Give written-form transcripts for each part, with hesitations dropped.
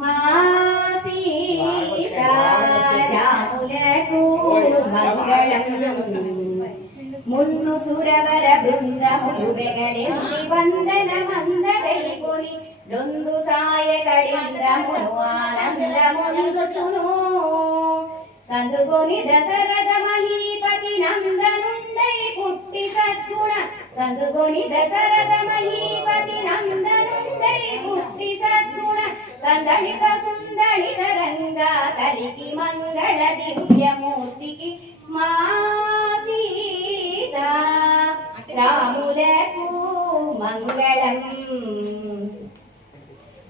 మా సీతారాములకు మంగళం మున్ను సురవర బృందములు వెగడెంది వందన మందరైకొని దొందు సాయ కడింద్రమును ఆనందముందుచును సందుకొని దశరథ మహీపతి నందనుండై పుట్టి సద్గుణ సందుకొని దశరథ మహీపతి నందనుండై పుట్టి సద్గుణ కందళిత సుందళిత రంగా కలికి మంగళ దివ్యమూర్తికి మా సీతా రాములకు మంగళం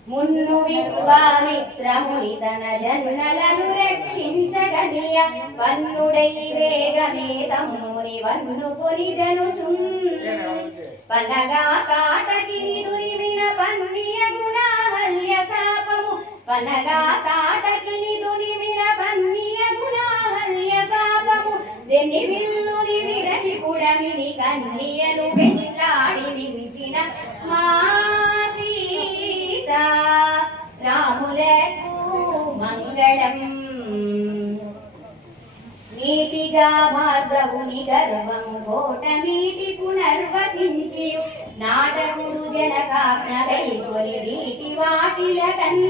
మున్ను విశ్వామిత్రముని తన జన్మలను రక్షించగనియ వన్నుడై వేగమే తమ్ముని వన్నుకొని జనుచున్ పనగా కాటకిని దురిమిన పన్నియ గుణాహల్య శాపము పనగా కాటకిని దురిమిన పన్నియ గుణాహల్య శాపము దెన్ని విల్లుని విరచి పుడమిని కన్నియను వెంటాడి వించిన మా రాములకు మంగళం నీటిగా భార్గవుని గర్వము కోట నీటి పునర్వసించి నాటకుడు జనకాజ్ఞగైకొని నీటి వాటిలకన్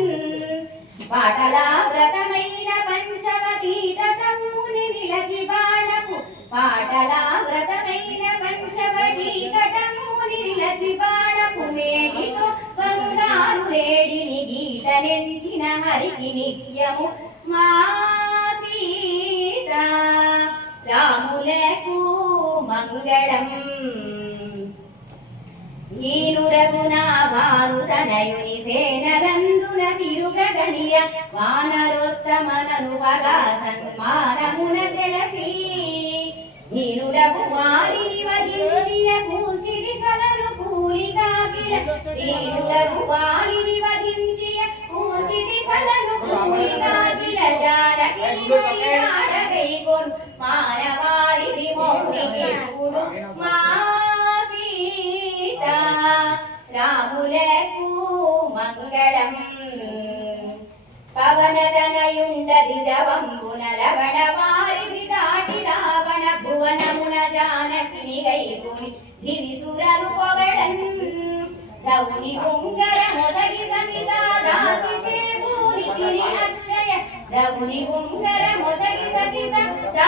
పాటలా వ్రతమైన పంచవతీ తటముని నిలచి బాణపు పాటలా వ్రతమైన పంచవటీ తటముని నిలచి బాణపు మేటితో బంగారు రేడిని గీట నెంచిన హరికి నిత్యము మా సీతా రాములకు మంగళం ఈనురగున భానుతనయుని సేనలందున తిరుగగనియ వానరోత్తమనను పగా సన్మానమున తెలసి ఈనురగు వారిని వధించిన కూచిడి సలను కూలికాకిల ఈనురగు వారిని వధించిన కూచిడి సలను కూలికాకిల జానకిని మరియాడగైగొన్ మానవారిది మౌనికి ఇప్పుడు మా రాములకు మంగళం పవనదనయుండది జవంబున లవణ వారిది దాటి రావణ భువనమున జానకిని గైకొని దివిసురలు పొగడన్ దౌని బొంగర మొదగి సమిత దాచి చేబూని అక్షయ దౌని బొంగర మొదగి సమిత